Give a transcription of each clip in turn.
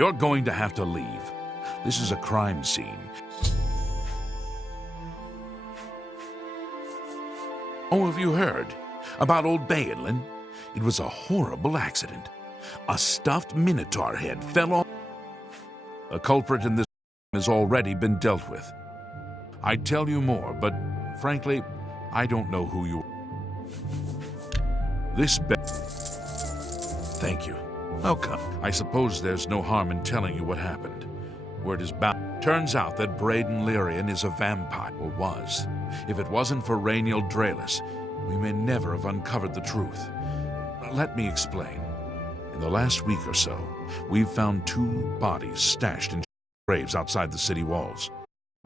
You're going to have to leave. This is a crime scene. Oh, have you heard about old Balin? It was a horrible accident. A stuffed minotaur head fell off. A culprit in this has already been dealt with. I'd tell you more, but frankly, I don't know who you are. Thank you. Welcome. I suppose there's no harm in telling you what happened. Word is bound. Turns out that Braden Lyrian is a vampire, or was. If it wasn't for Rainiel Draelis, we may never have uncovered the truth. Let me explain. In the last week or so, we've found 2 bodies stashed in graves outside the city walls.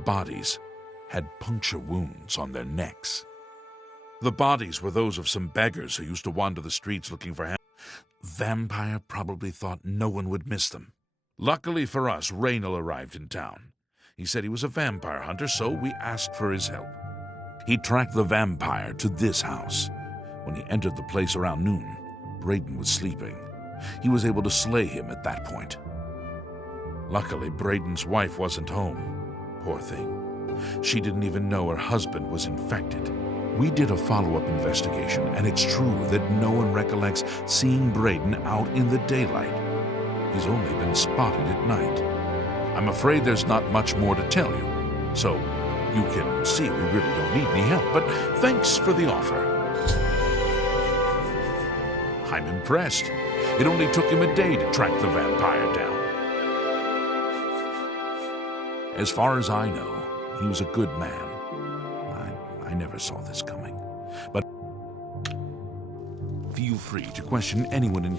Bodies had puncture wounds on their necks. The bodies were those of some beggars who used to wander the streets looking for help. Vampire probably thought no one would miss them. Luckily for us, Rainiel arrived in town. He said he was a vampire hunter, so we asked for his help. He tracked the vampire to this house. When he entered the place around noon, Braden was sleeping. He was able to slay him at that point. Luckily, Braden's wife wasn't home. Poor thing. She didn't even know her husband was infected. We did a follow-up investigation, and it's true that no one recollects seeing Braden out in the daylight. He's only been spotted at night. I'm afraid there's not much more to tell you, so you can see we really don't need any help, but thanks for the offer. I'm impressed. It only took him a day to track the vampire down. As far as I know, he was a good man. I never saw this coming. But feel free to question anyone in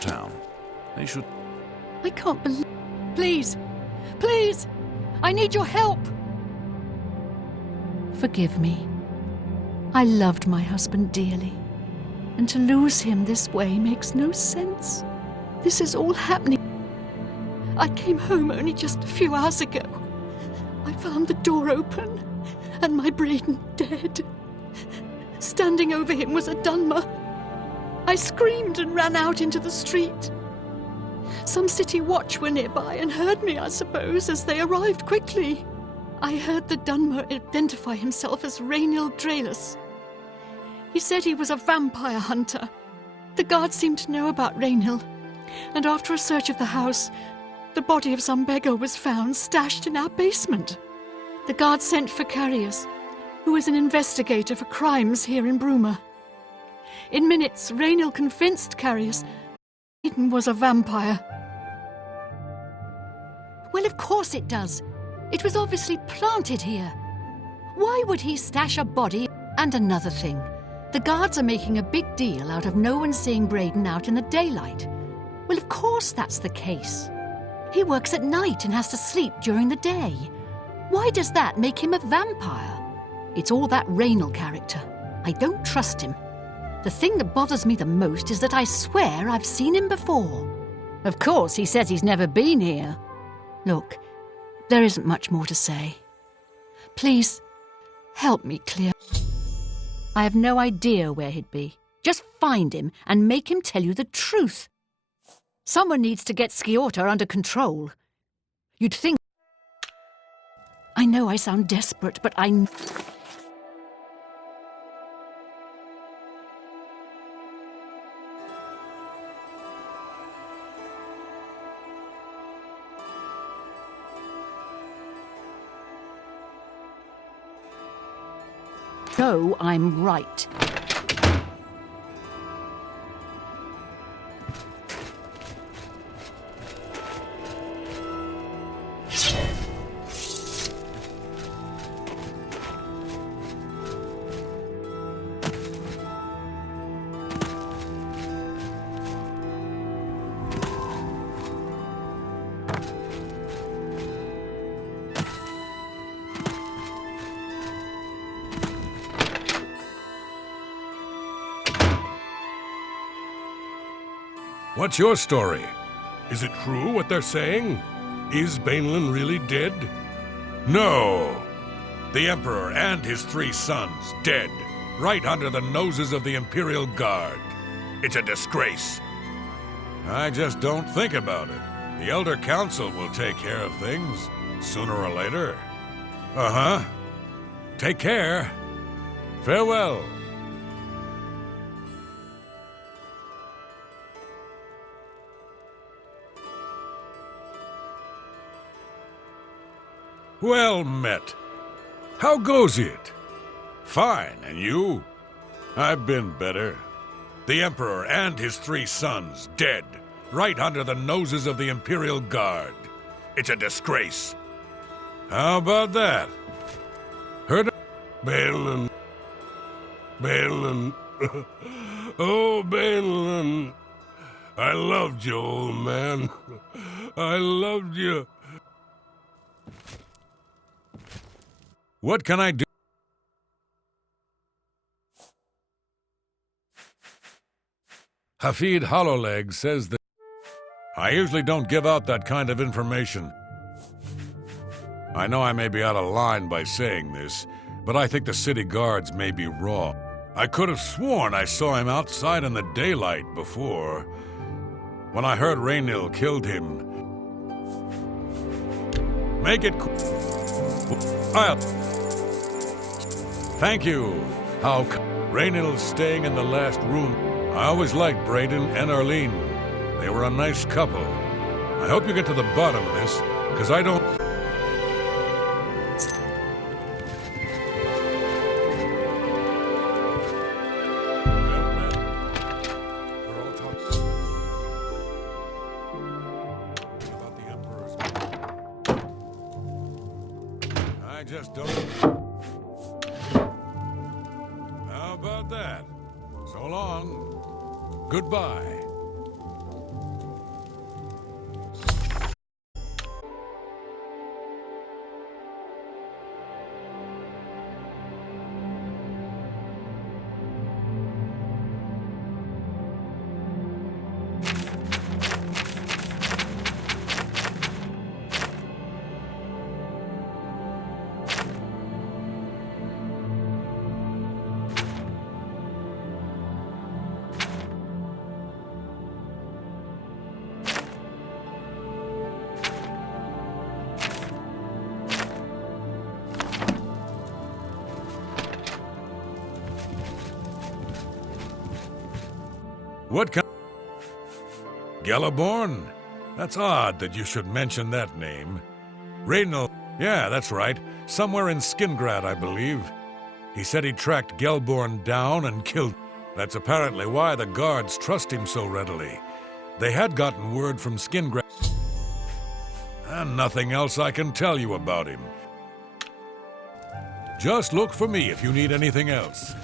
town. They should... I can't believe... Please! Please! I need your help! Forgive me. I loved my husband dearly, and to lose him this way makes no sense. This is all happening. I came home only just a few hours ago. I found the door open, and my Braden dead. Standing over him was a Dunmer. I screamed and ran out into the street. Some city watch were nearby and heard me, I suppose, as they arrived quickly. I heard the Dunmer identify himself as Rainiel Draelis. He said he was a vampire hunter. The guards seemed to know about Rainiel, and after a search of the house, the body of some beggar was found stashed in our basement. The guards sent for Carius, who is an investigator for crimes here in Bruma. In minutes, Rainiel convinced Carius Eden was a vampire. Well, of course it does. It was obviously planted here. Why would he stash a body? And another thing, the guards are making a big deal out of no one seeing Braden out in the daylight. Well, of course that's the case. He works at night and has to sleep during the day. Why does that make him a vampire? It's all that Rainiel character. I don't trust him. The thing that bothers me the most is that I swear I've seen him before. Of course, he says he's never been here. Look, there isn't much more to say. Please, help me clear. I have no idea where he'd be. Just find him and make him tell you the truth. Someone needs to get Sciorta under control. You'd think... I know I sound desperate, but I... So I'm right. What's your story? Is it true what they're saying? Is Bainlin really dead? No! The Emperor and his 3 sons dead, right under the noses of the Imperial Guard. It's a disgrace. I just don't think about it. The Elder Council will take care of things, sooner or later. Uh-huh. Take care. Farewell. Well met. How goes it? Fine, and you? I've been better. The Emperor and his 3 sons dead, right under the noses of the Imperial Guard. It's a disgrace. How about that? Heard of Bainlin. Bainlin. Oh, Bainlin. I loved you, old man. I loved you. What can I do? Hafid Hollowleg says that I usually don't give out that kind of information. I know I may be out of line by saying this, but I think the city guards may be wrong. I could have sworn I saw him outside in the daylight before. When I heard Raynil killed him. Make it I'll... Thank you. How Raynil's staying in the last room. I always liked Braden and Arlene. They were a nice couple. I hope you get to the bottom of this, because I don't... We're all talking about the Emperor's... I just don't... How about that? So long. Goodbye. What kind? Gelliborn? That's odd that you should mention that name. Raynil, yeah, that's right. Somewhere in Skingrad, I believe. He said he tracked Gelborn down and killed. That's apparently why the guards trust him so readily. They had gotten word from Skingrad. And nothing else I can tell you about him. Just look for me if you need anything else.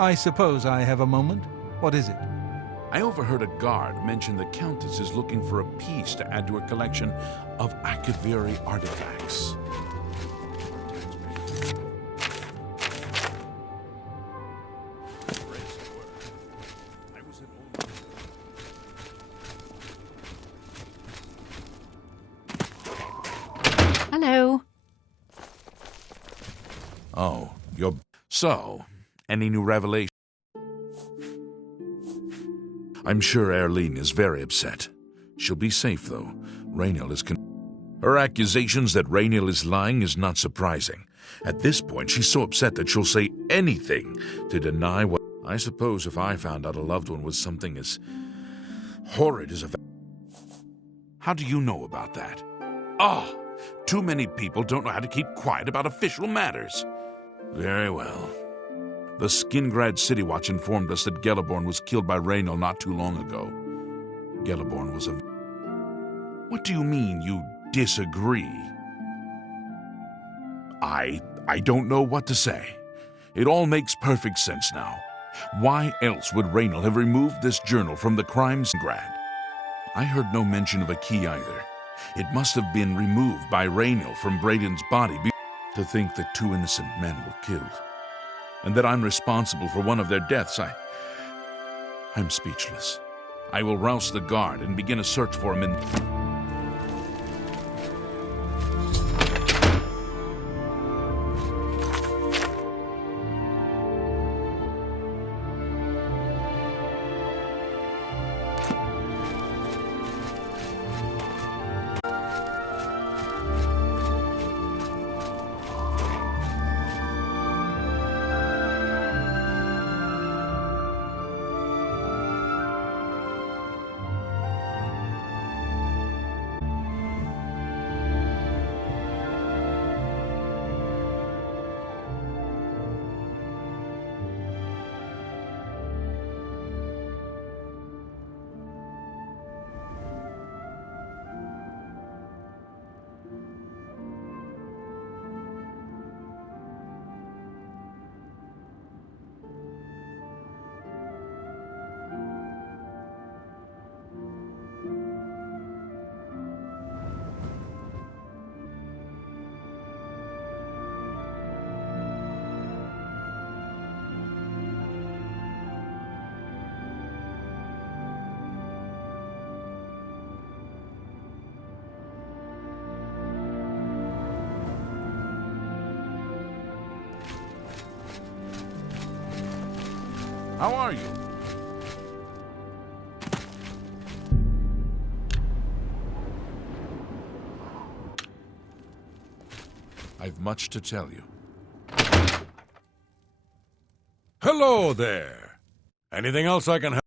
I suppose I have a moment. What is it? I overheard a guard mention the Countess is looking for a piece to add to her collection of Akaviri artifacts. Hello. Oh, you're... So, any new revelation? I'm sure Erlene is very upset. She'll be safe, though. Raynil is Her accusations that Raynil is lying is not surprising. At this point, she's so upset that she'll say anything to deny what... I suppose if I found out a loved one was something as horrid as a... How do you know about that? Oh, too many people don't know how to keep quiet about official matters. Very well. The Skingrad City Watch informed us that Gelliborn was killed by Raynil not too long ago. Gelliborn was a... What do you mean you disagree? I don't know what to say. It all makes perfect sense now. Why else would Raynil have removed this journal from the crime Skingrad? I heard no mention of a key either. It must have been removed by Rainiel from Braden's body. To think that 2 innocent men were killed, and that I'm responsible for one of their deaths, I'm speechless. I will rouse the guard and begin a search for him in... How are you? I've much to tell you. Hello there. Anything else I can help?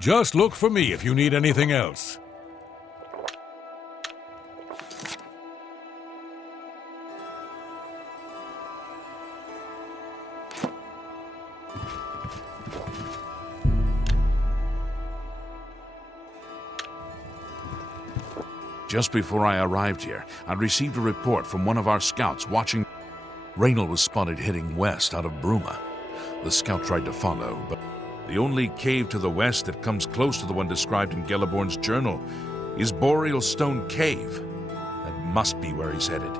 Just look for me if you need anything else. Just before I arrived here, I received a report from one of our scouts watching. Rainiel was spotted heading west out of Bruma. The scout tried to follow, but the only cave to the west that comes close to the one described in Gelliborn's journal is Boreal Stone Cave. That must be where he's headed.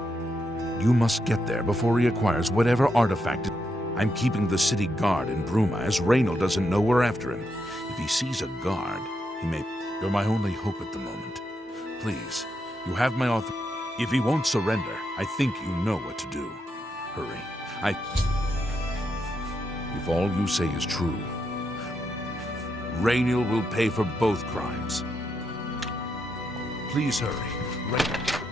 You must get there before he acquires whatever artifact. I'm keeping the city guard in Bruma, as Rainiel doesn't know we're after him. If he sees a guard, he may... You're my only hope at the moment. Please, you have my author. If he won't surrender, I think you know what to do. Hurry. If all you say is true, Rainiel will pay for both crimes. Please hurry. Rainiel.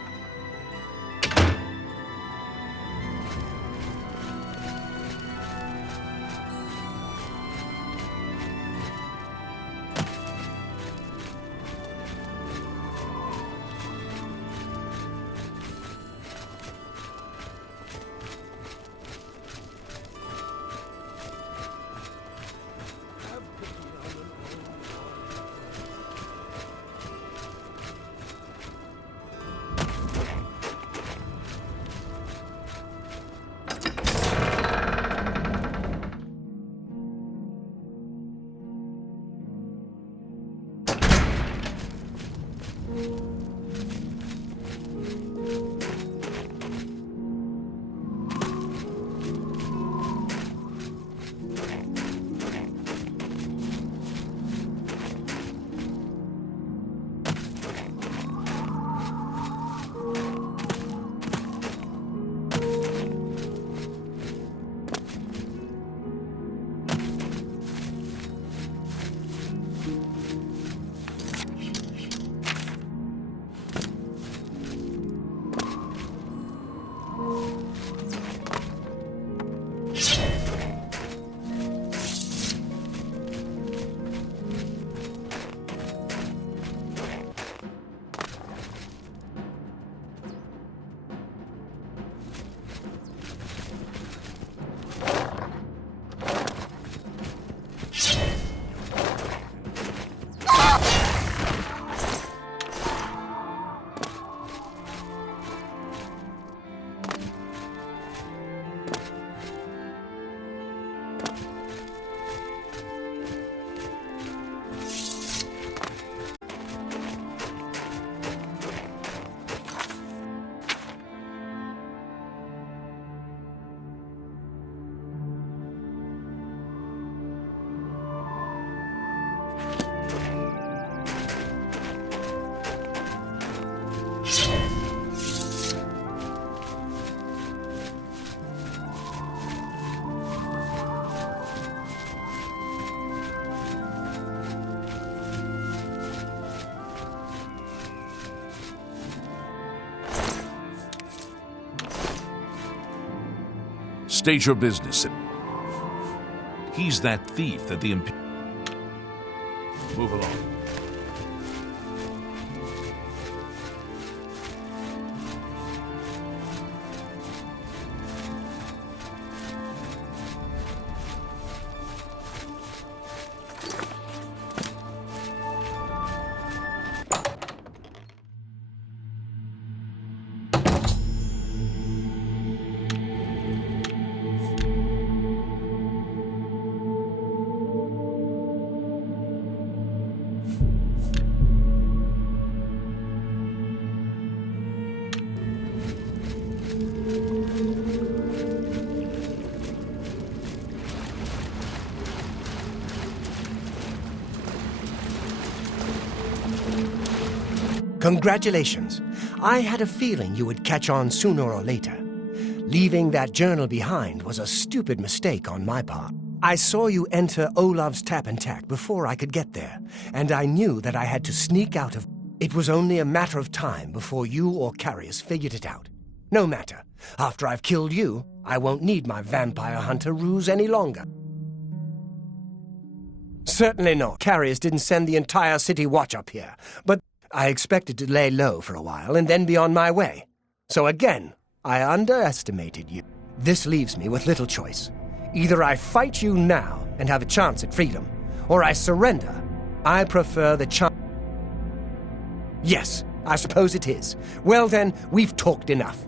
State your business. He's that thief that the Move along. Congratulations. I had a feeling you would catch on sooner or later. Leaving that journal behind was a stupid mistake on my part. I saw you enter Olav's tap and tack before I could get there, and I knew that I had to sneak out of... It was only a matter of time before you or Carius figured it out. No matter. After I've killed you, I won't need my vampire hunter ruse any longer. Certainly not. Carius didn't send the entire city watch up here, but I expected to lay low for a while and then be on my way. So again, I underestimated you. This leaves me with little choice. Either I fight you now and have a chance at freedom, or I surrender. I prefer the chance. Yes, I suppose it is. Well then, we've talked enough.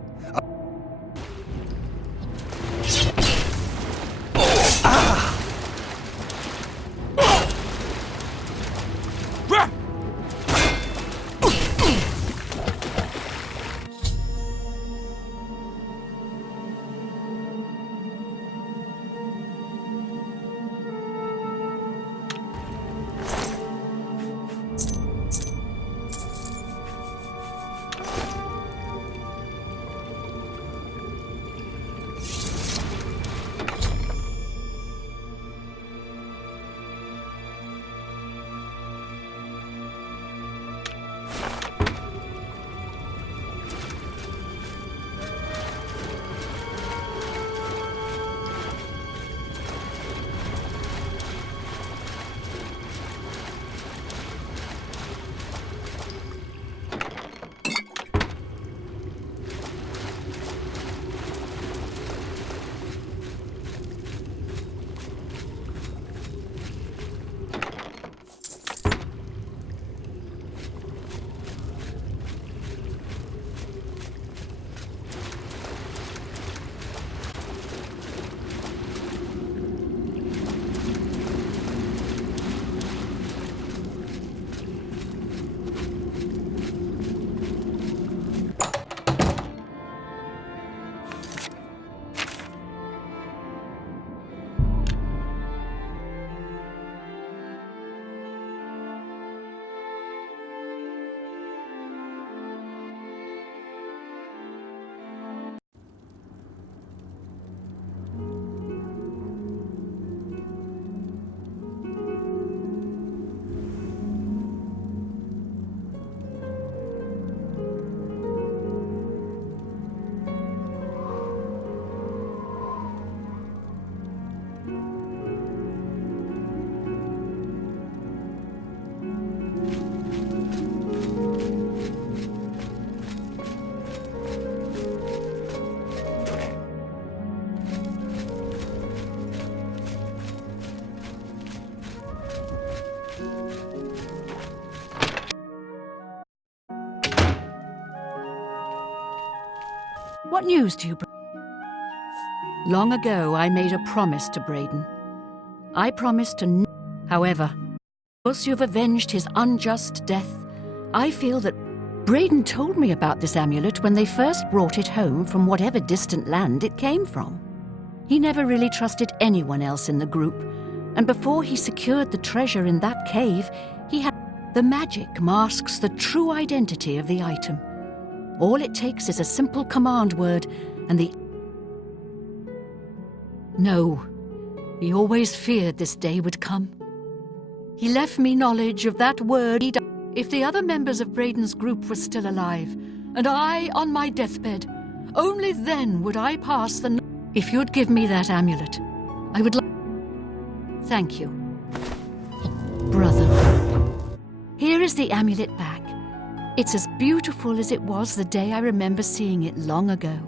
What news do you bring? Long ago, I made a promise to Braden. I promised to... However, because you've avenged his unjust death, I feel that Braden told me about this amulet when they first brought it home from whatever distant land it came from. He never really trusted anyone else in the group, and before he secured the treasure in that cave, he had... The magic masks the true identity of the item. All it takes is a simple command word, and the... No, he always feared this day would come. He left me knowledge of that word. If the other members of Braden's group were still alive, and I on my deathbed, only then would I pass the... If you'd give me that amulet, I would Thank you. Brother. Here is the amulet back. It's as beautiful as it was the day I remember seeing it long ago.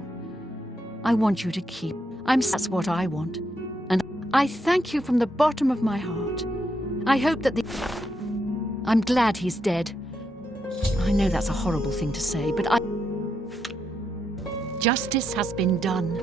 I want you to keep. That's what I want. And I thank you from the bottom of my heart. I hope that I'm glad he's dead. I know that's a horrible thing to say, but Justice has been done.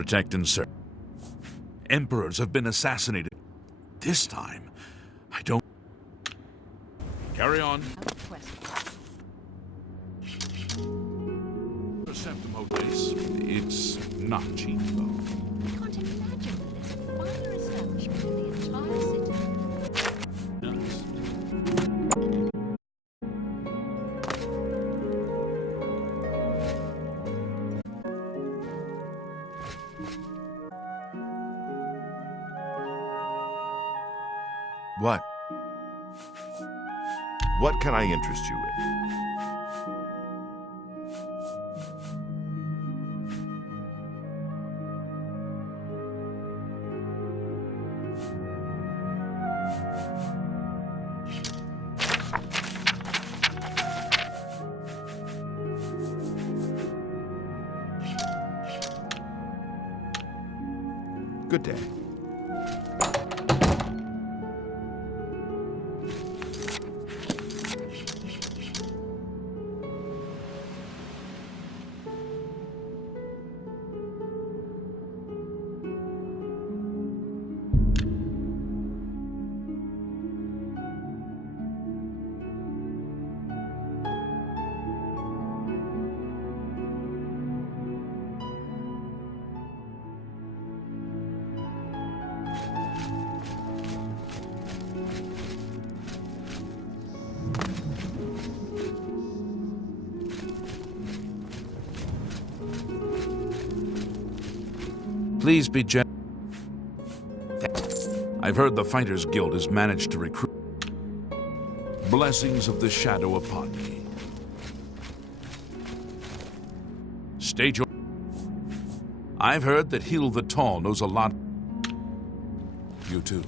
Protect and serve. Emperors have been assassinated. This time, I don't... Carry on. Septimo place. It's not cheap, though. I can't imagine that there's a finer establishment in the entire city. What? What can I interest you in? Good day. Please be gentle. I've heard the Fighters Guild has managed to recruit. Blessings of the Shadow upon me. State your... I've heard that Heal the Tall knows a lot. You too.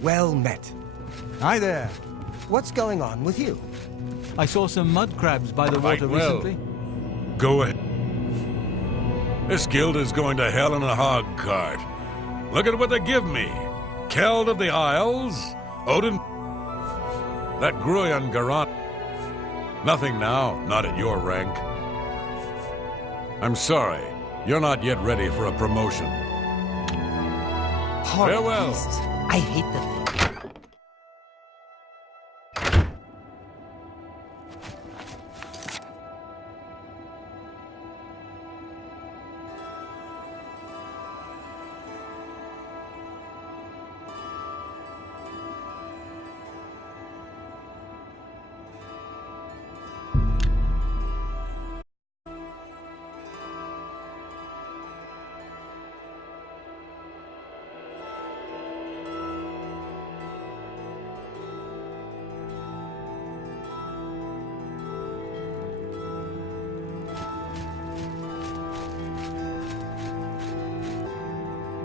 Well met. Hi there. What's going on with you? I saw some mud crabs by the water Fight well. recently. Go ahead. This guild is going to hell in a hog cart. Look at what they give me. Keld of the Isles, Odin, that Gruyan Garant. Nothing now, not at your rank. I'm sorry, you're not yet ready for a promotion. Horrid Farewell. beasts. I hate the thing.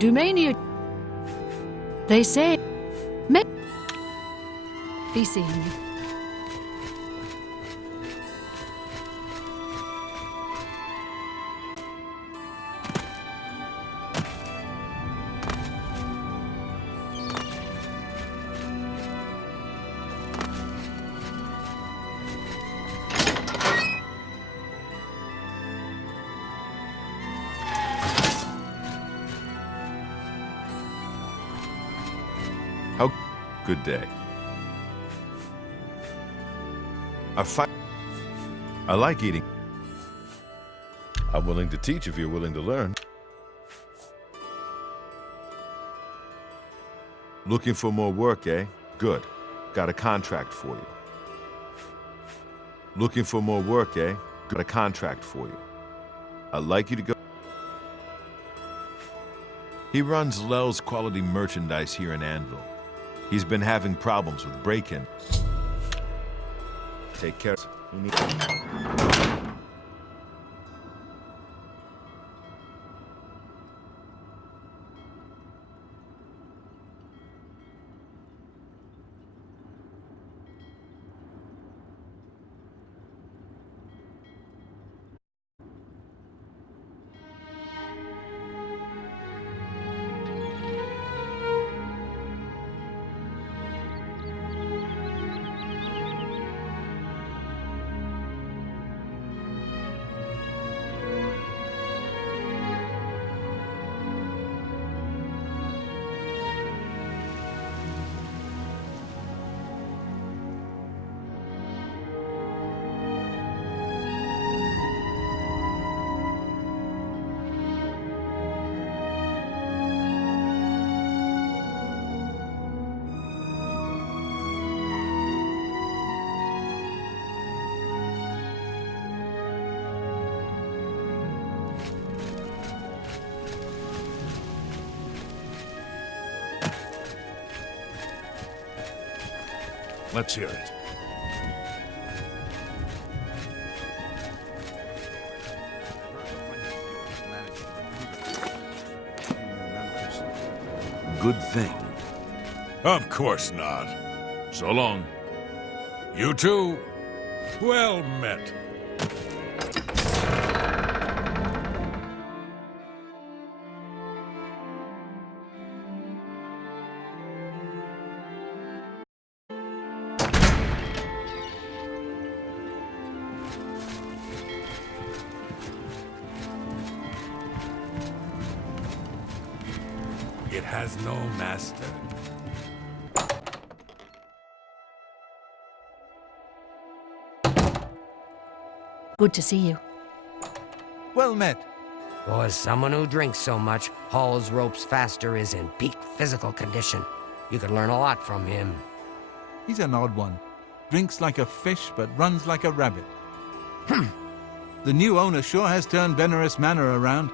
Dumania. They say... Be seeing you. Good day. A fight. I like eating. I'm willing to teach if you're willing to learn. Looking for more work, eh? Good. Got a contract for you. Looking for more work, eh? Got a contract for you. I'd like you to go. He runs Lel's quality merchandise here in Anvil. He's been having problems with break-in. Take care. Let's hear it. Good thing. Of course not. So long. You too. Well met. It has no master. Good to see you. Well met. For someone who drinks so much, Hall's Ropes Faster is in peak physical condition. You could learn a lot from him. He's an odd one. Drinks like a fish, but runs like a rabbit. The new owner sure has turned Benares Manor around.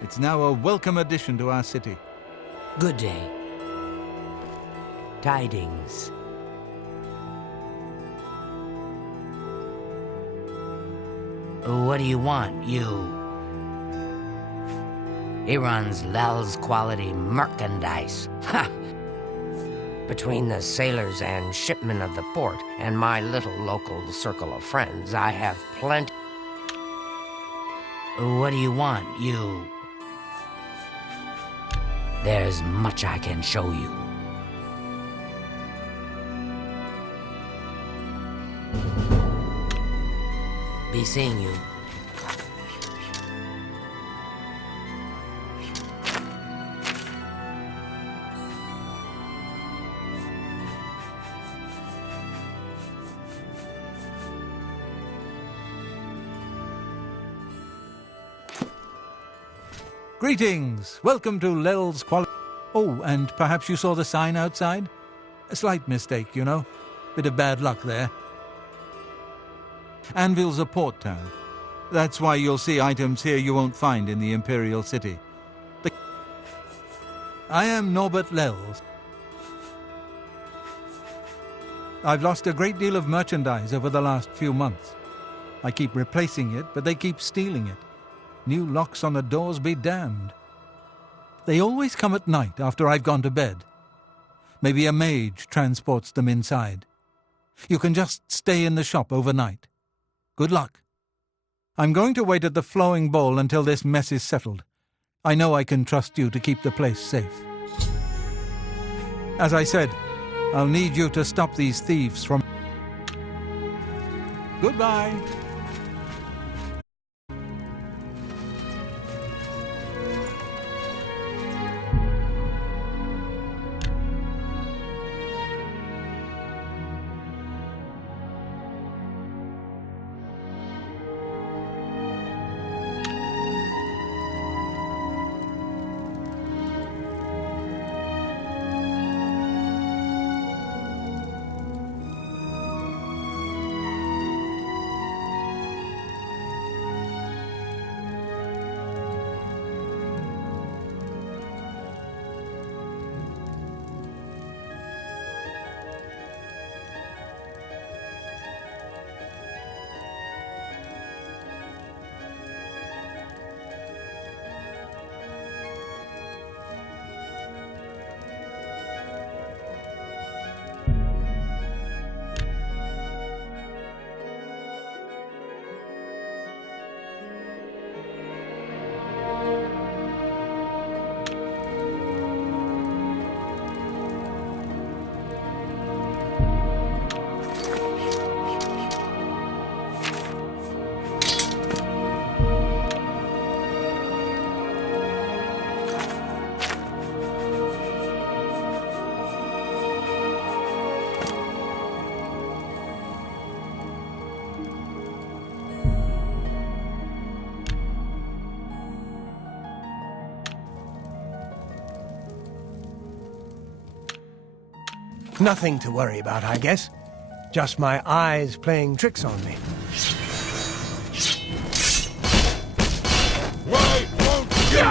It's now a welcome addition to our city. Good day. Tidings. What do you want, you? He runs Lel's quality merchandise. Ha! Between the sailors and shipmen of the port and my little local circle of friends, I have plenty. What do you want, you? There's much I can show you. Be seeing you. Greetings! Welcome to Lel's Quality. Oh, and perhaps you saw the sign outside? A slight mistake, you know. Bit of bad luck there. Anvil's a port town. That's why you'll see items here you won't find in the Imperial City. I am Norbert Lels. I've lost a great deal of merchandise over the last few months. I keep replacing it, but they keep stealing it. New locks on the doors be damned. They always come at night after I've gone to bed. Maybe a mage transports them inside. You can just stay in the shop overnight. Good luck. I'm going to wait at the flowing bowl until this mess is settled. I know I can trust you to keep the place safe. As I said, I'll need you to stop these thieves from... Goodbye. Nothing to worry about, I guess. Just my eyes playing tricks on me. Why won't you?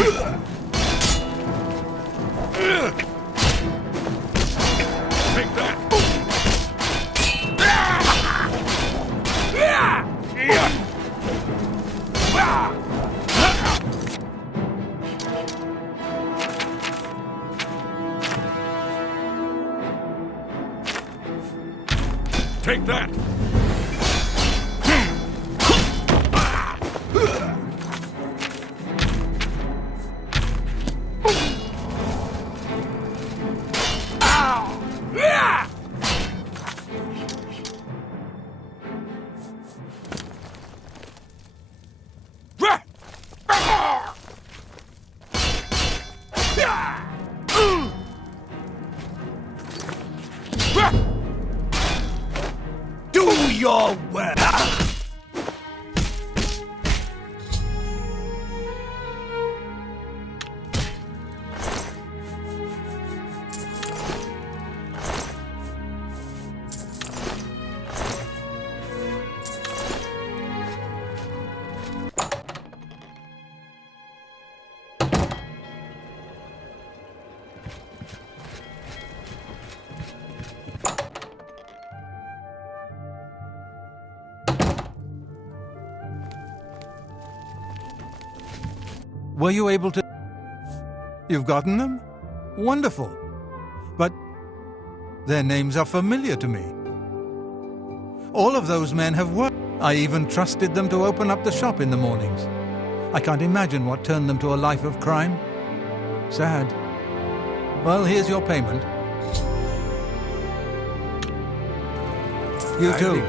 Take that! Take that! Do your work! Were you able to... You've gotten them? Wonderful. But their names are familiar to me. All of those men have worked. I even trusted them to open up the shop in the mornings. I can't imagine what turned them to a life of crime. Sad. Well, here's your payment. You too.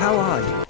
How are you?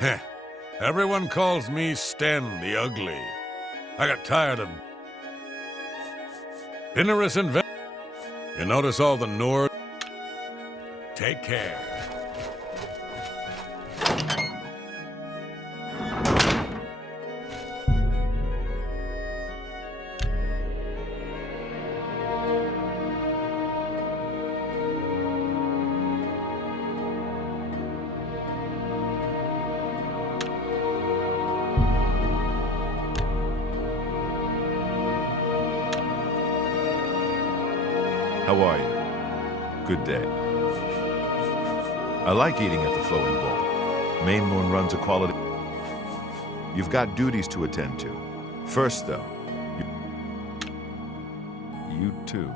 Heh. Everyone calls me Sten the Ugly. I got tired of Dinnerous invent. You notice all the Nords? Take care. How are you? Good day. I like eating at the Flowing Bowl. Main Moon runs a quality... You've got duties to attend to. First, though, you too.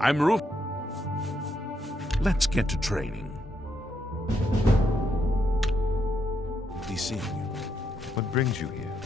I'm Roof. Let's get to training. Be seeing you. What brings you here?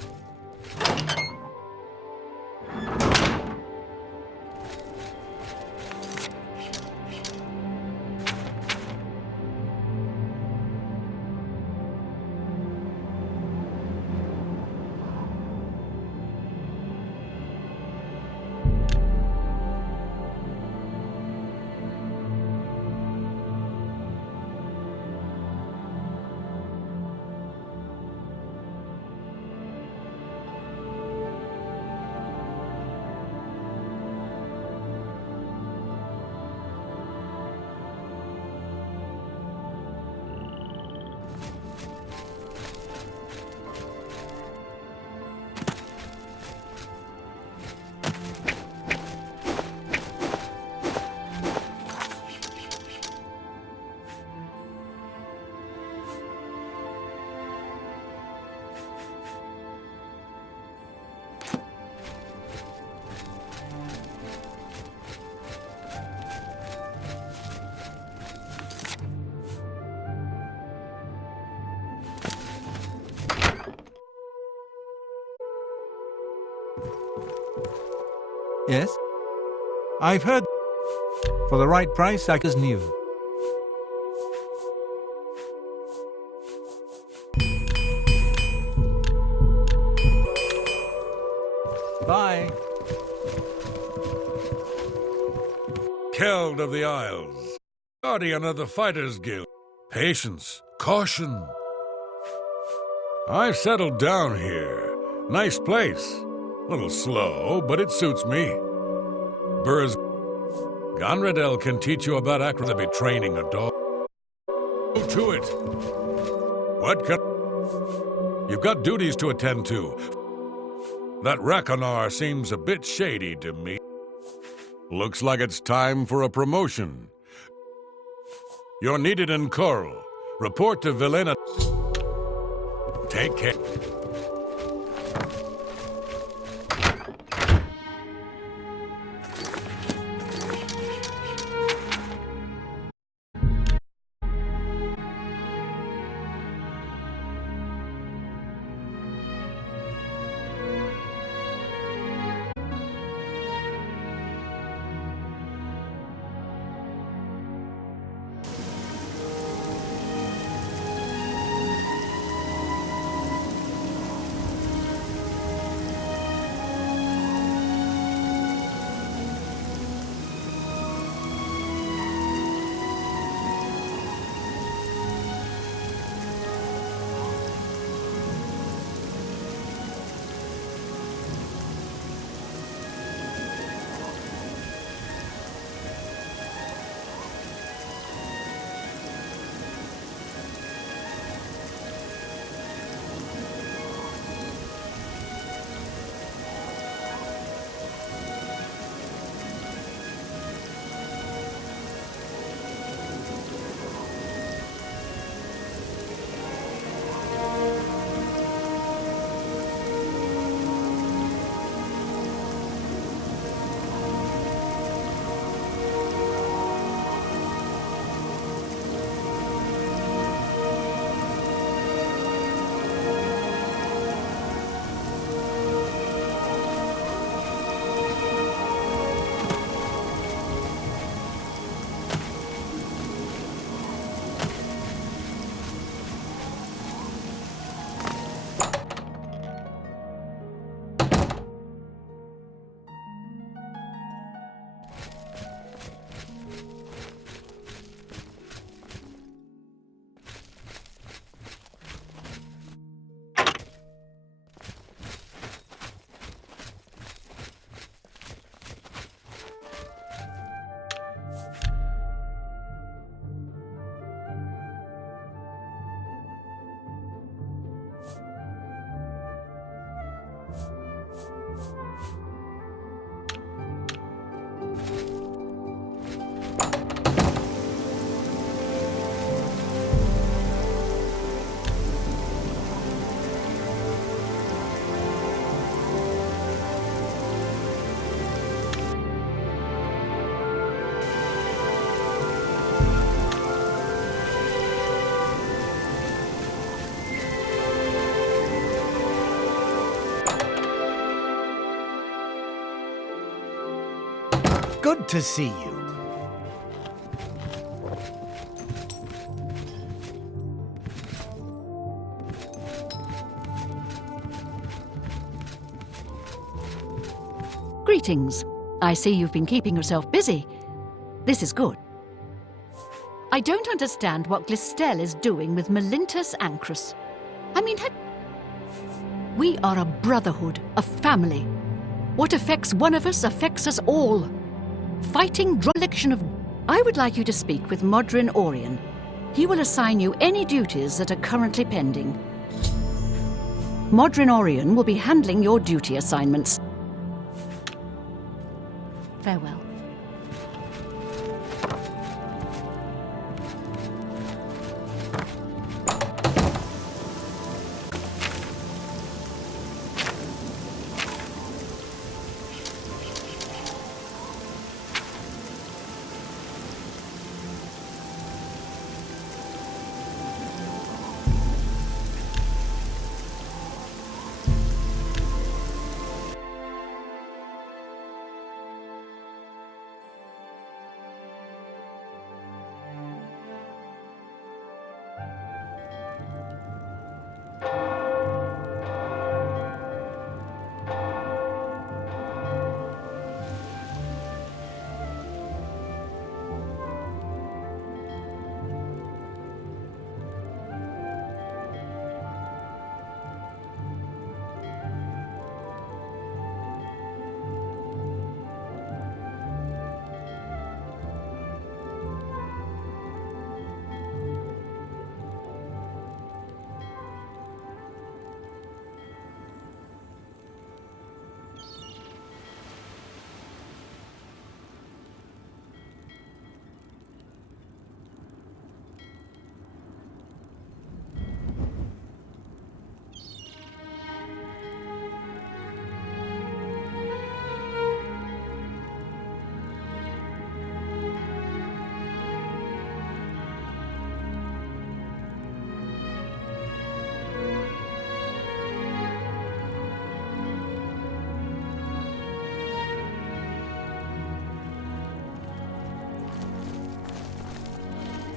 Yes? I've heard. For the right price, I is new. Bye. Keld of the Isles, guardian of the Fighters Guild. Patience, caution. I've settled down here. Nice place. Little slow, but it suits me. Burr's Gonradel can teach you about acrobatic training a dog. Go to it. What can... You've got duties to attend to. That Rakonar seems a bit shady to me. Looks like it's time for a promotion. You're needed in Coral. Report to Vilena. Take care. Good to see you. Greetings. I see you've been keeping yourself busy. This is good. I don't understand what Glistel is doing with Melintus Ancrus. I mean, we are a brotherhood, a family. What affects one of us affects us all. Fighting dereliction of... I would like you to speak with Modrin Orion. He will assign you any duties that are currently pending. Modrin Orion will be handling your duty assignments. Farewell.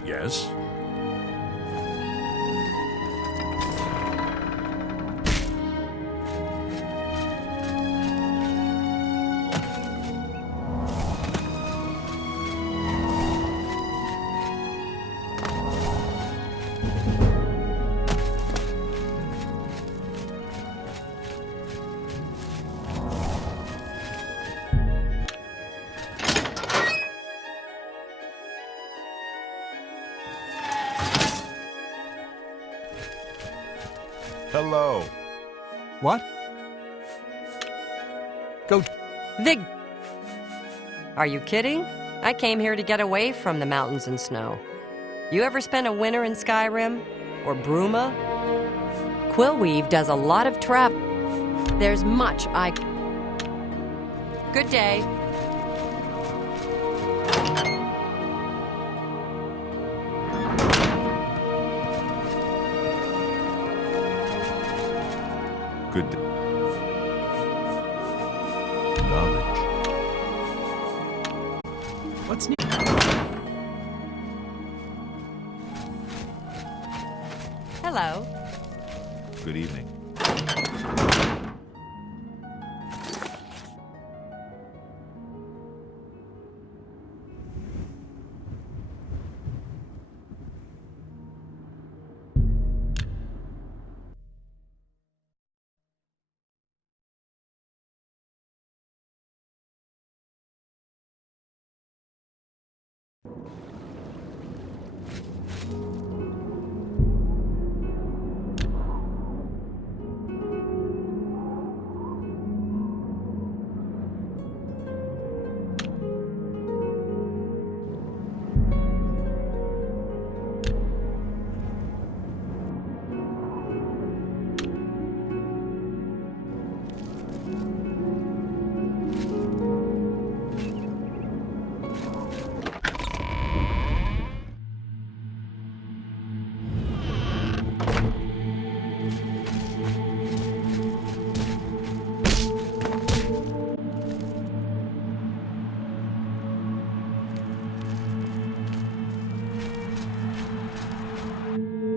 Yes? Hello. What? Go. Vig! Are you kidding? I came here to get away from the mountains and snow. You ever spent a winter in Skyrim? Or Bruma? Quillweave does a lot of travel. There's much I... Good day. Good knowledge. What's new? Hello. Good evening.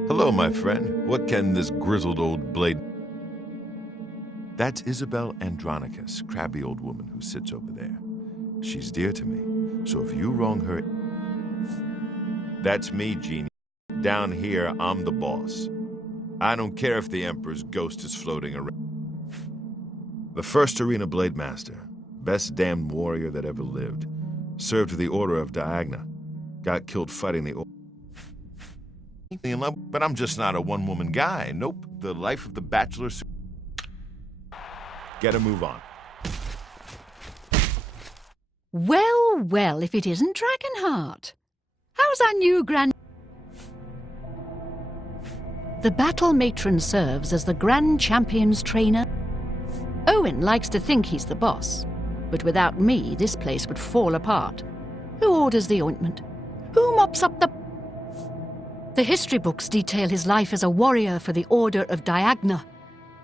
Hello, my friend. What can this grizzled old blade... That's Isabel Andronicus, crabby old woman who sits over there. She's dear to me, so if you wrong her... That's me, Genie. Down here, I'm the boss. I don't care if the Emperor's ghost is floating around. The first Arena Blade Master, best damned warrior that ever lived, served with the Order of Diagna, got killed fighting the But I'm just not a one-woman guy. Nope, the life of the bachelor... Get a move on. Well, well, if it isn't Dragonheart. How's our new grand... The Battle Matron serves as the Grand Champion's trainer. Owen likes to think he's the boss, but without me, this place would fall apart. Who orders the ointment? Who mops up the... The history books detail his life as a warrior for the Order of Diagna,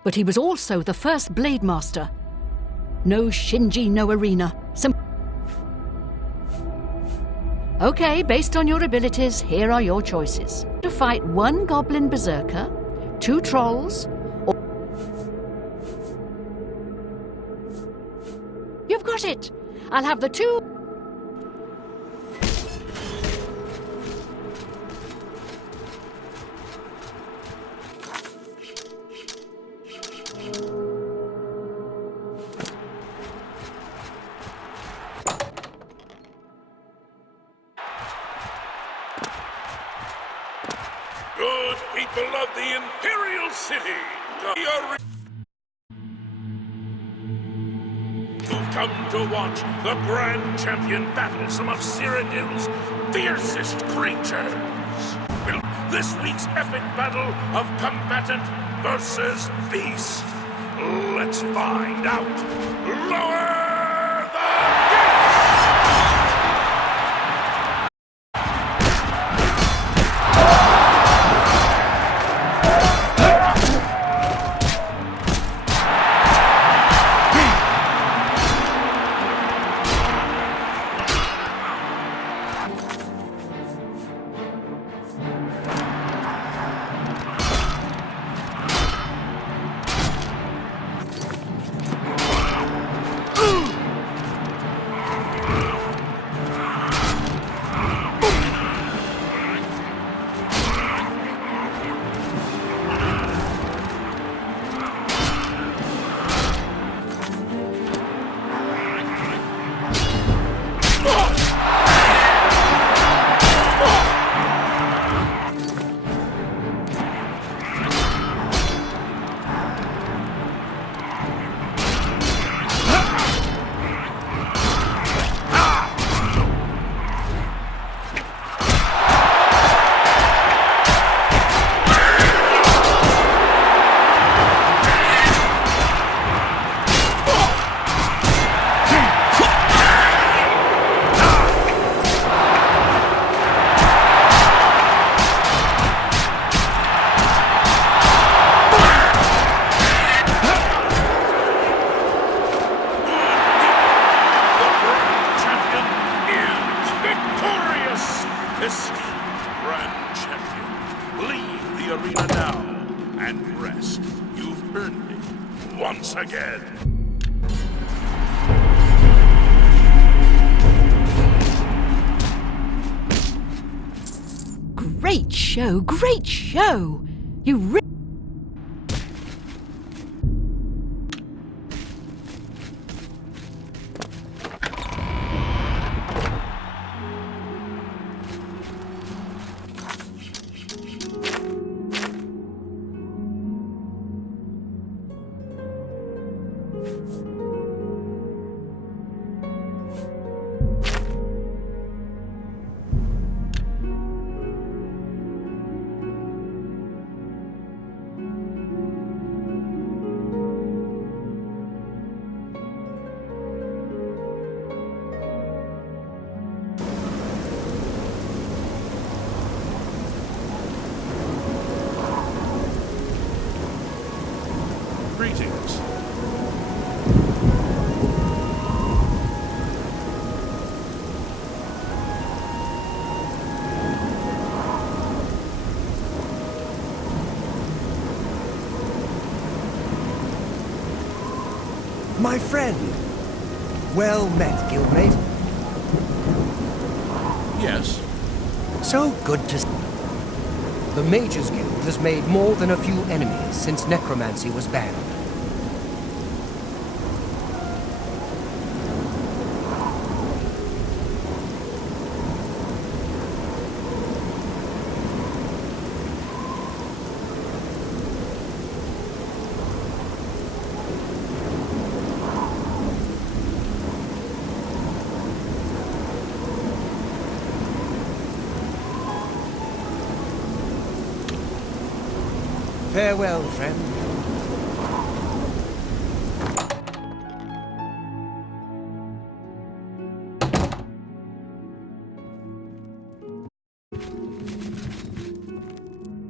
but he was also the first Blade Master. No Shinji, no Arena. Okay, based on your abilities, here are your choices. To fight 1 Goblin Berserker, 2 Trolls, or... You've got it! I'll have the 2... Good people of the Imperial City, you've come to watch the Grand Champion battle some of Cyrodiil's fiercest creatures. This week's epic battle of combatant versus beast. Let's find out. Lower the gates! Grand Champion, leave the arena now and rest. You've earned it once again. Great show, great show! You My friend! Well met, guildmate. Yes. So good to see. The Mages Guild has made more than a few enemies since necromancy was banned. Farewell, friend.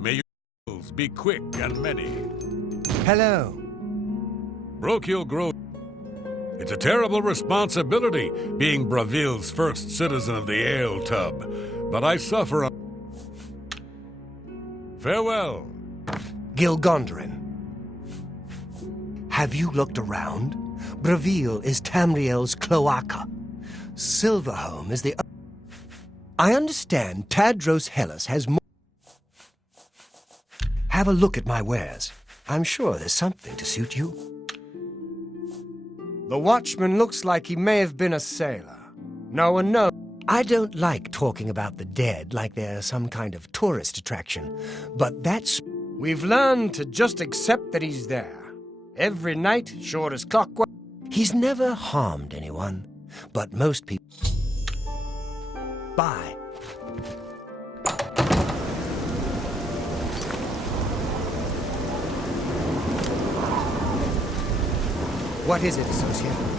May your be quick and many. Hello. Brokil Grove. It's a terrible responsibility being Braville's first citizen of the Ale Tub, but I suffer. Farewell. Gilgondrin. Have you looked around? Braville is Tamriel's cloaca. Silverholm is the... I understand Tadros Hellas has more... Have a look at my wares. I'm sure there's something to suit you. The watchman looks like he may have been a sailor. No one knows. I don't like talking about the dead like they're some kind of tourist attraction, but that's... We've learned to just accept that he's there. Every night, short as clockwork. He's never harmed anyone, but most people... Bye. What is it, associate?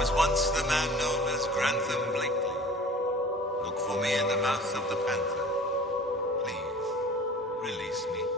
was once the man known as Grantham Blakely. Look for me in the mouth of the panther. Please, release me.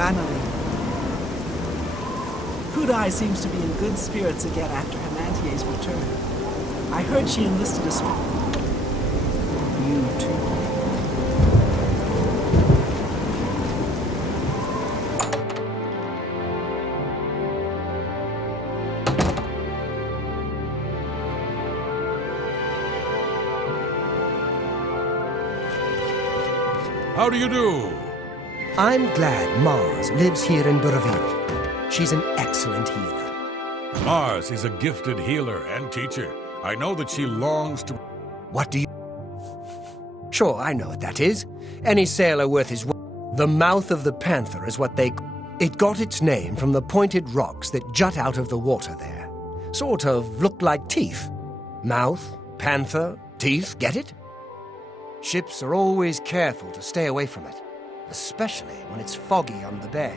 Ranelagh. Kudai seems to be in good spirits again after Hamantier's return. I heard she enlisted a You too. How do you do? I'm glad Mars lives here in Burville. She's an excellent healer. Mars is a gifted healer and teacher. I know that she longs to... What do you... Sure, I know what that is. Any sailor worth his... The mouth of the panther is what they... It got its name from the pointed rocks that jut out of the water there. Sort of look like teeth. Mouth, panther, teeth, get it? Ships are always careful to stay away from it, especially when it's foggy on the bay.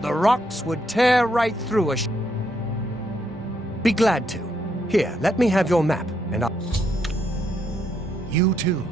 The rocks would tear right through a ship. Be glad to. Here, let me have your map, and I'll... You too.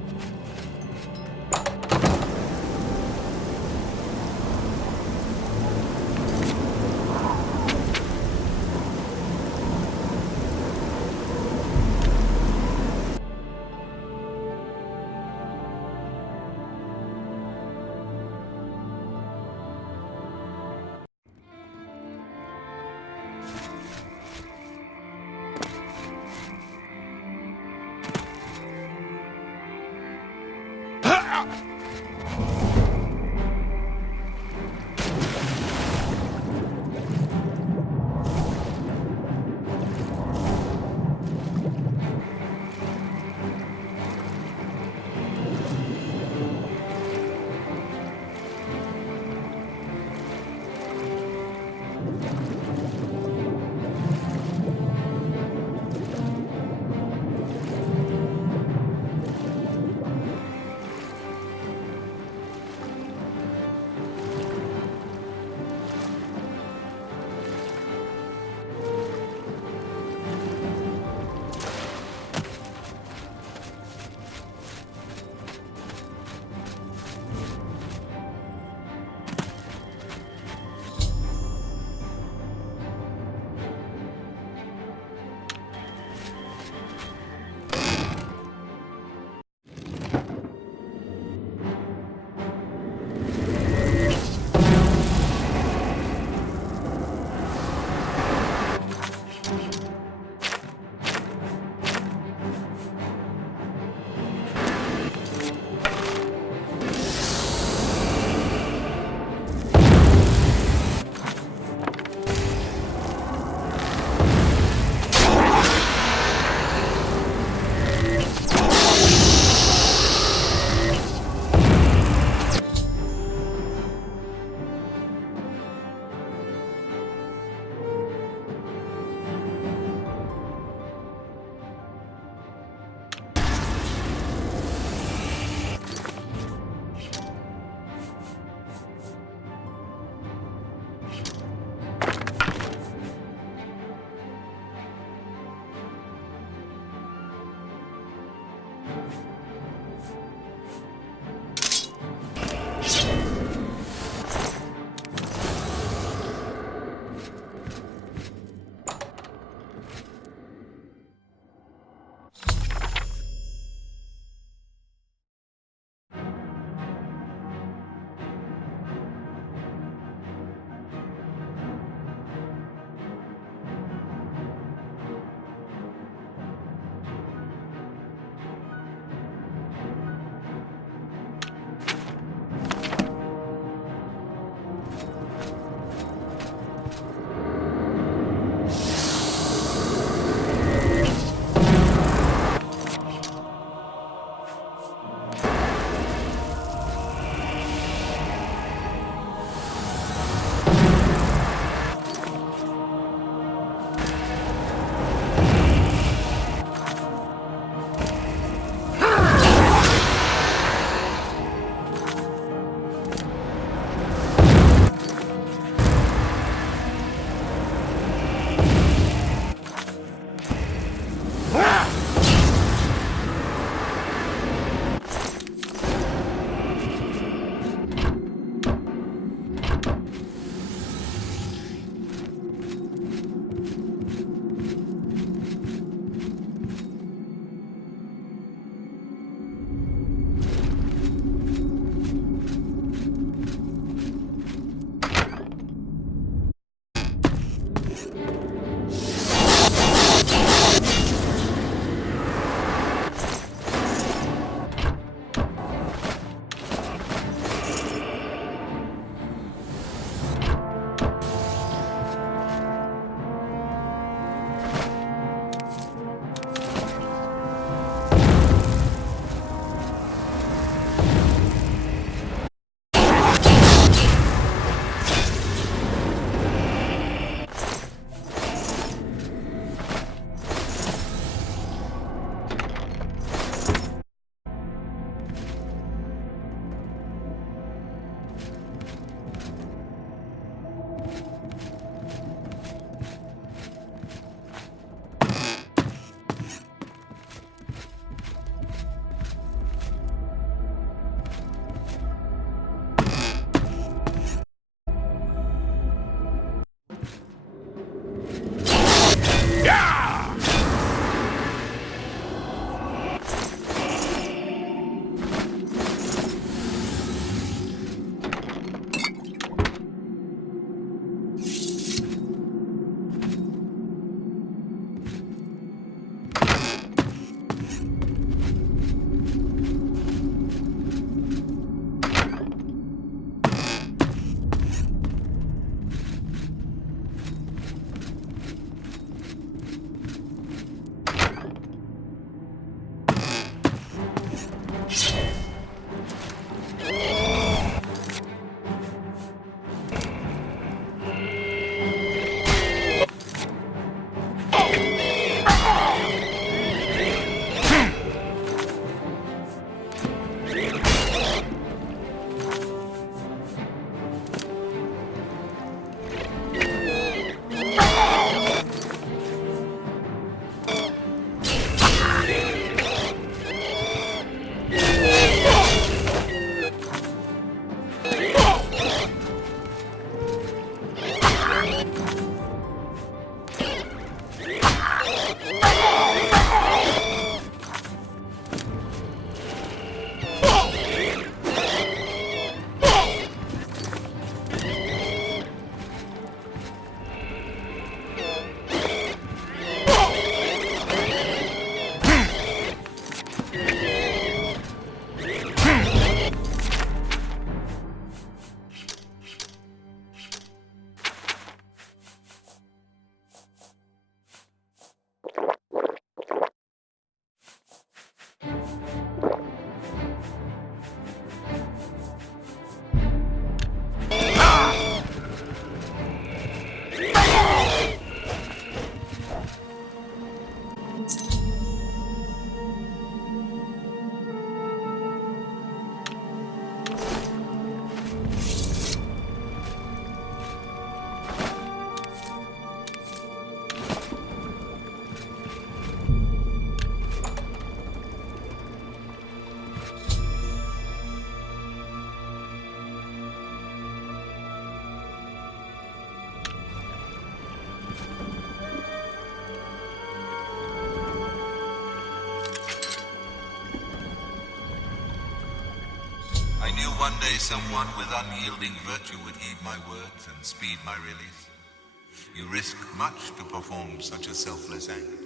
one day someone with unyielding virtue would heed my words and speed my release. You risk much to perform such a selfless act.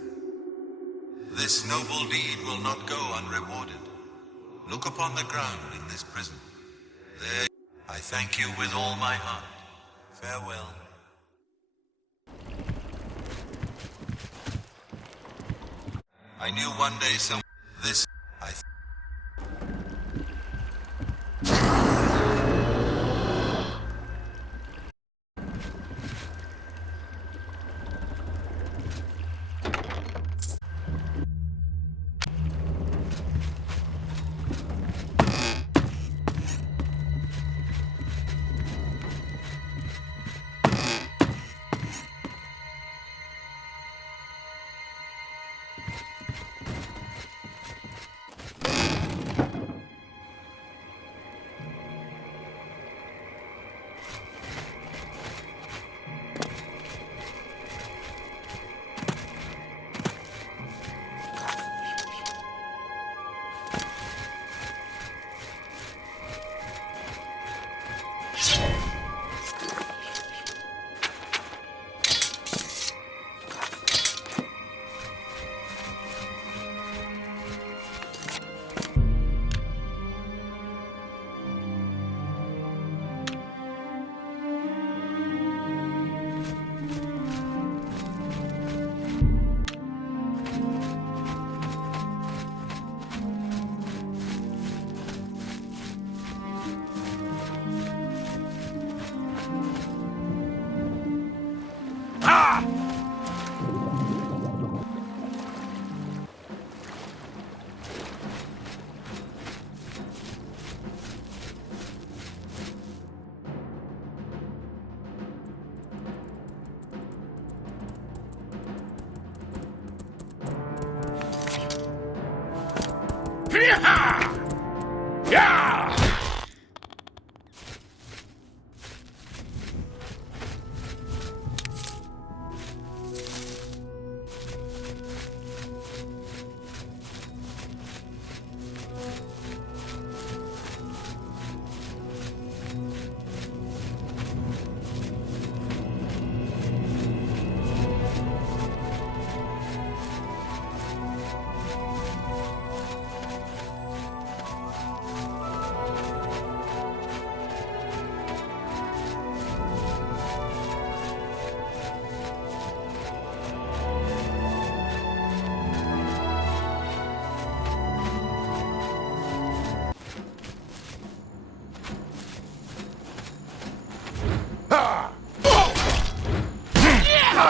This noble deed will not go unrewarded. Look upon the ground in this prison. There, I thank you with all my heart. Farewell. I knew one day some this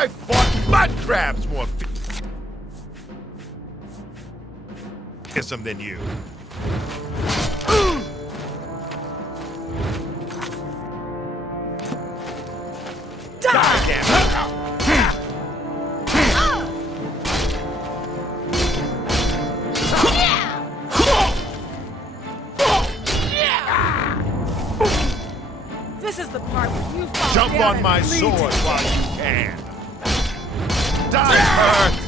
I fought mud crabs more fearsome than you. Die, damn it! This is the part where you fall Jump down on and my bleed sword to while death. you can. Die, Hurt!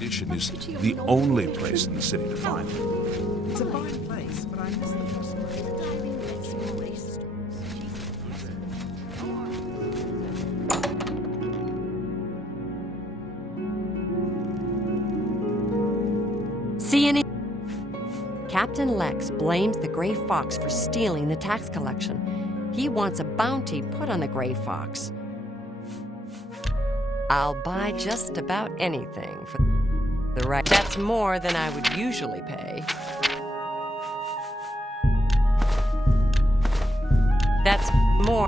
Edition is the only place in the city to find them. It's a fine place, but I miss the personal. See any? Captain Lex blames the Gray Fox for stealing the tax collection. He wants a bounty put on the Gray Fox. I'll buy just about anything for the right. That's more than I would usually pay. That's more.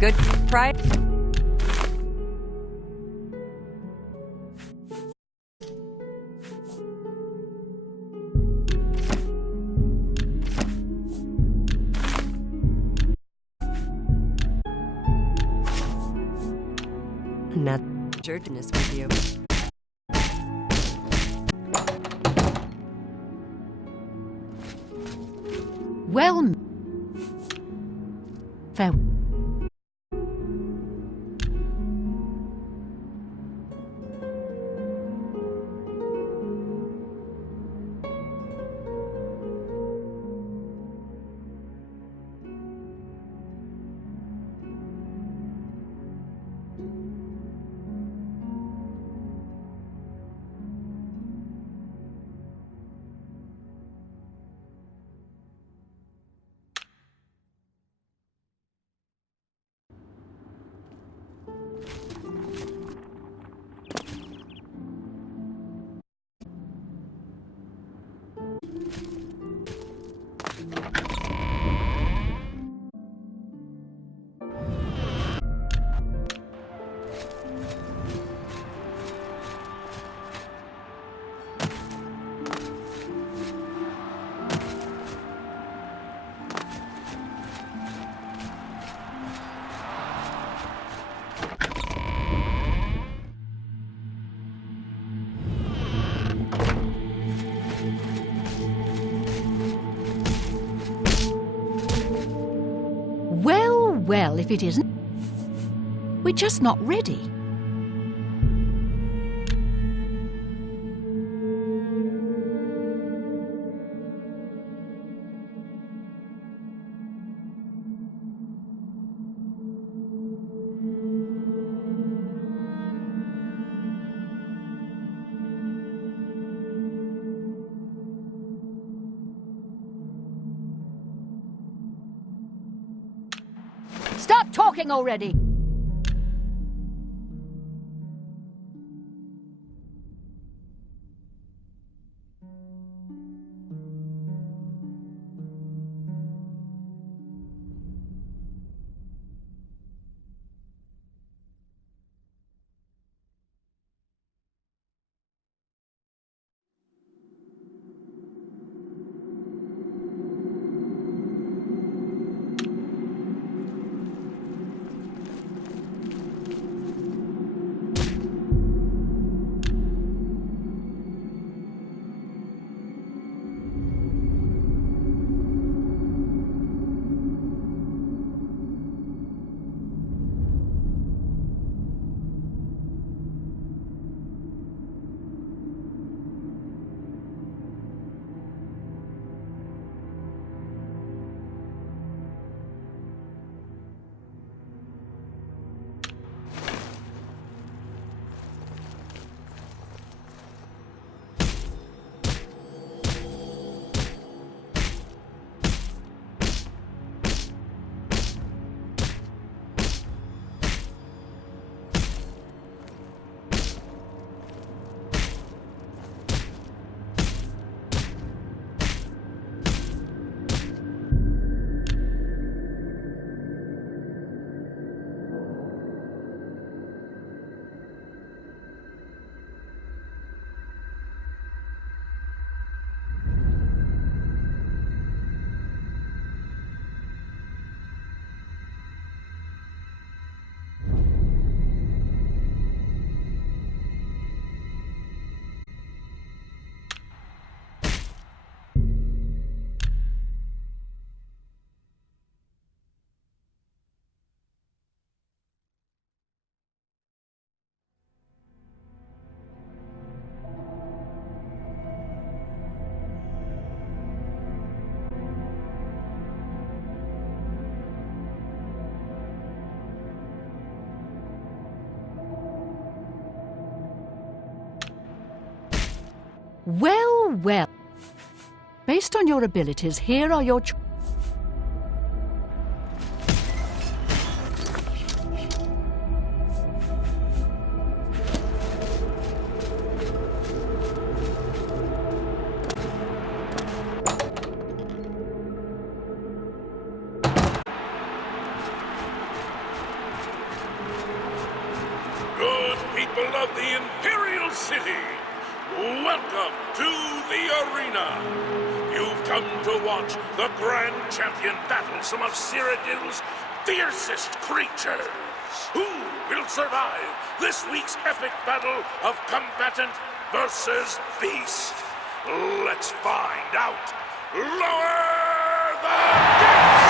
Good price. Not jerkiness with you. Well, fair. Well, if it isn't, we're just not ready. Stop talking already! Well, well. Based on your abilities, here are your Good people of the Imperial City, welcome to the arena. You've come to watch the grand champion battle some of Cyrodiil's fiercest creatures. Who will survive this week's epic battle of combatant versus beast? Let's find out. Lower the gates!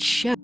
show.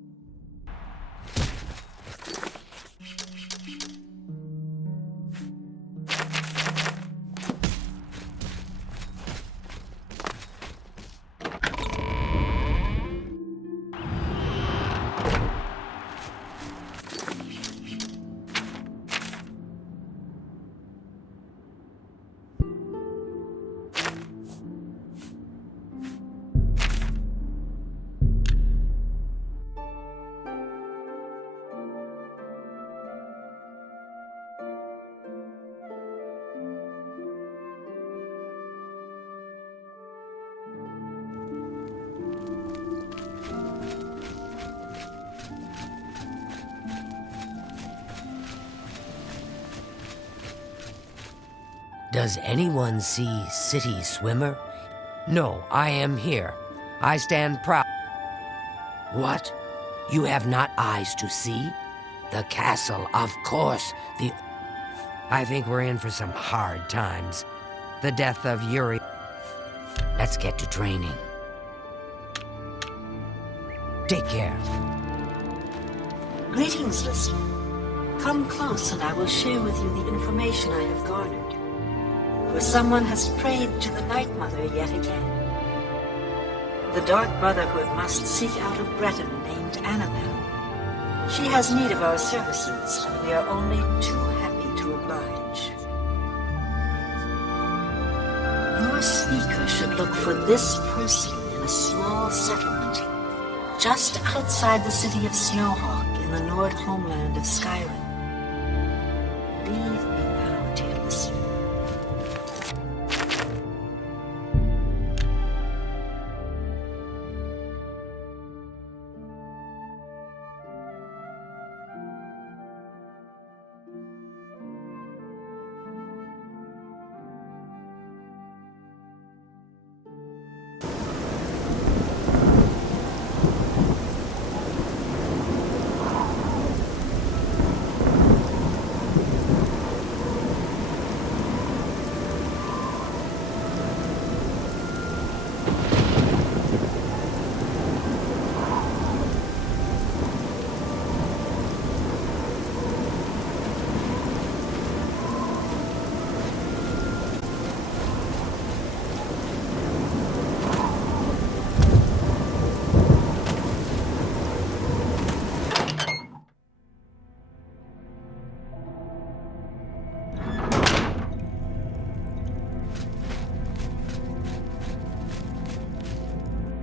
Does anyone see City Swimmer? No, I am here. I stand proud. What? You have not eyes to see? The castle, of course. I think we're in for some hard times. The death of Yuri. Let's get to training. Take care. Greetings, listener. Come close and I will share with you the information I have garnered. For someone has prayed to the Night Mother yet again. The Dark Brotherhood must seek out a Breton named Annabelle. She has need of our services, and we are only too happy to oblige. Your speaker should look for this person in a small settlement just outside the city of Snowhawk in the Nord homeland of Skyrim. Leave me now, dear listener.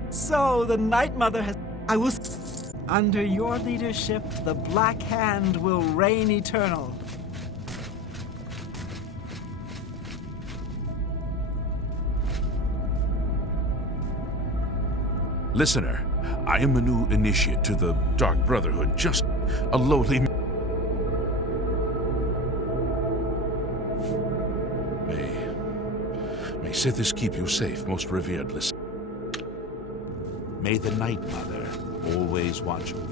So the Night Mother has... I will... Under your leadership, the Black Hand will reign eternal. Listener, I am a new initiate to the Dark Brotherhood, just a lowly... May Sithis keep you safe, most revered listener. May the Night Mother always watch you.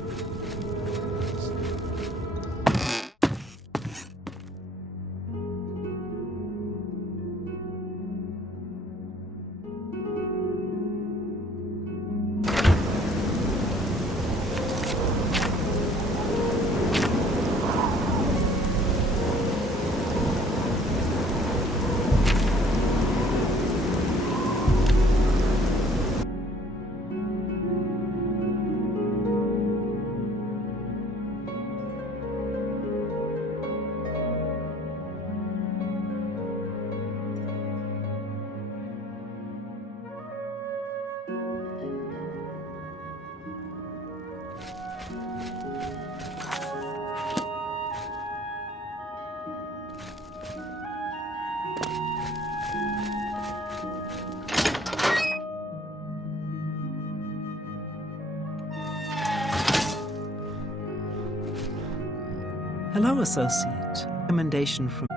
Hello, Associate. Recommendation from...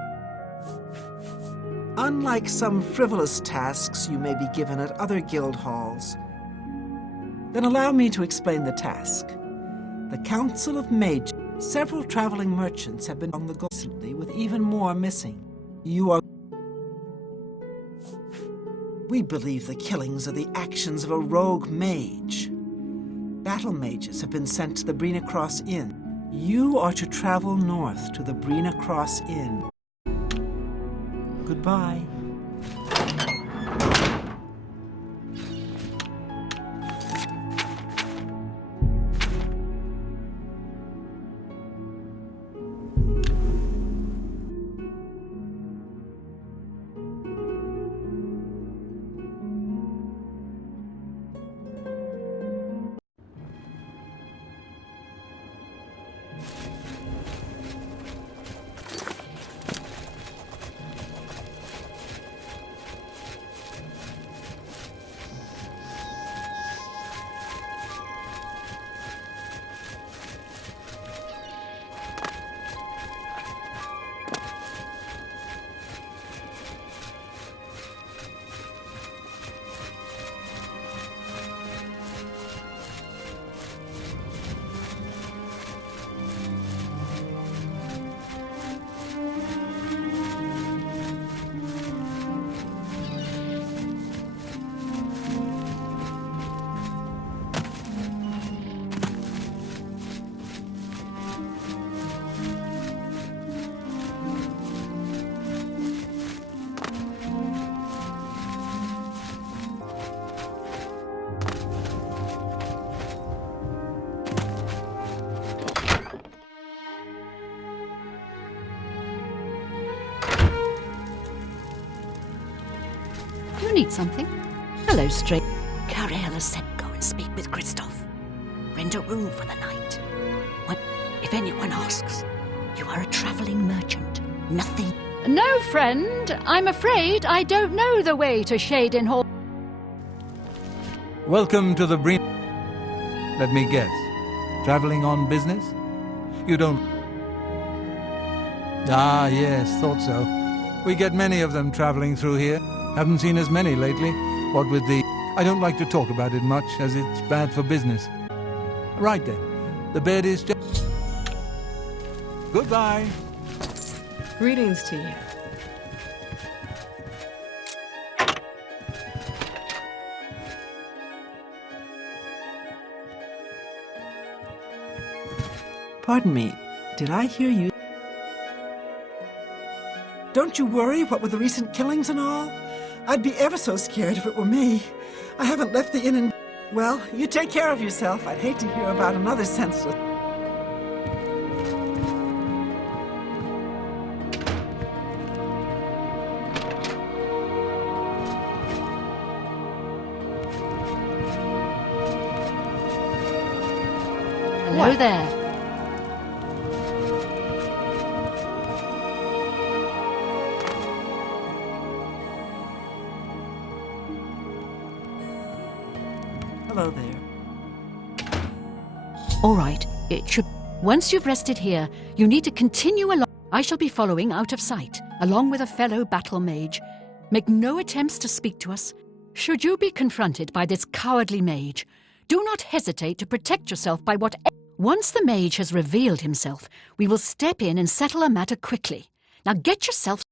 Unlike some frivolous tasks you may be given at other guild halls, then allow me to explain the task. The Council of Mages. Several traveling merchants have been on the go recently, with even more missing. We believe the killings are the actions of a rogue mage. Battle mages have been sent to the Brina Cross Inn. You are to travel north to the Brina Cross Inn. Goodbye. You need something? Hello, straight. Cariella said go and speak with Christoph. Rent a room for the night. If anyone asks, you are a traveling merchant. Nothing. No, friend. I'm afraid I don't know the way to Shaden Hall. Welcome to the Breen. Let me guess. Traveling on business? You don't... Ah, yes, thought so. We get many of them traveling through here. Haven't seen as many lately. What with the... I don't like to talk about it much, as it's bad for business. Right then. The bed is just... Goodbye. Greetings to you. Pardon me, did I hear you? Don't you worry, what with the recent killings and all? I'd be ever so scared if it were me. I haven't left the inn in... Well, you take care of yourself. I'd hate to hear about another senseless... Hello there. Hello there. All right, it should... Once you've rested here, you need to continue along. I shall be following out of sight, along with a fellow battle mage. Make no attempts to speak to us. Should you be confronted by this cowardly mage, do not hesitate to protect yourself by whatever... Once the mage has revealed himself, we will step in and settle a matter quickly. Now get yourself...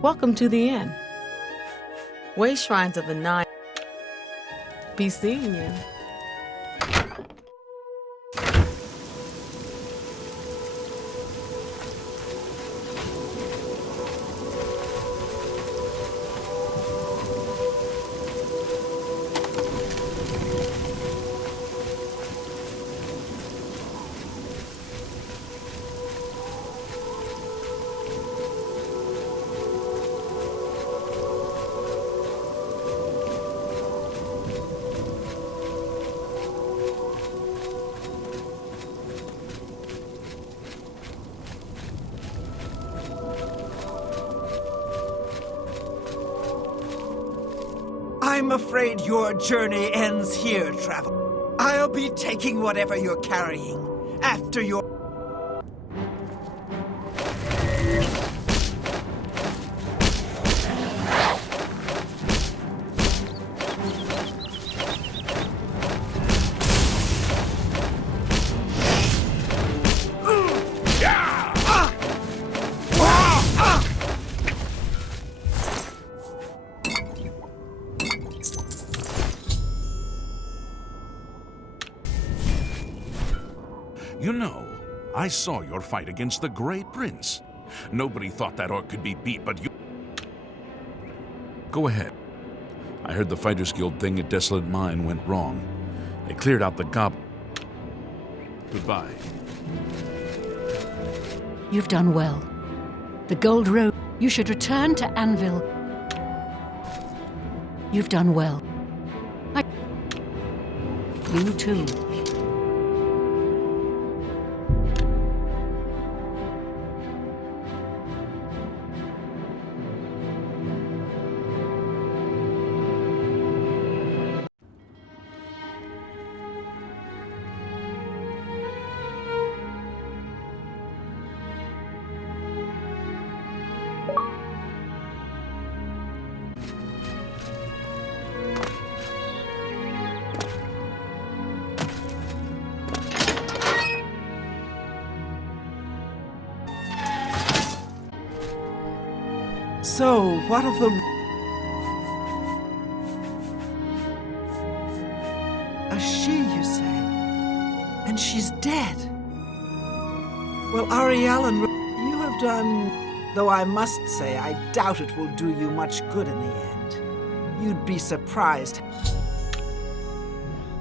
Welcome to the inn. Way Shrines of the Nine. Be seeing you. I'm afraid your journey ends here, travel. I'll be taking whatever you're carrying after your... You know, I saw your fight against the Great Prince. Nobody thought that orc could be beat, but you... Go ahead. I heard the Fighters Guild thing at Desolate Mine went wrong. They cleared out the goblin. Goodbye. You've done well. The Gold Road. You should return to Anvil. You've done well. You too. So, what of the... A she, you say? And she's dead? Well, Ariel and... You have done... Though I must say, I doubt it will do you much good in the end. You'd be surprised.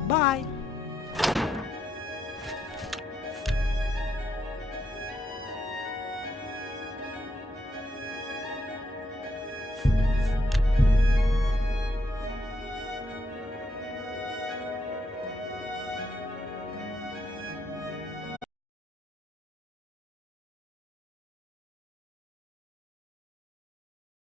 Bye.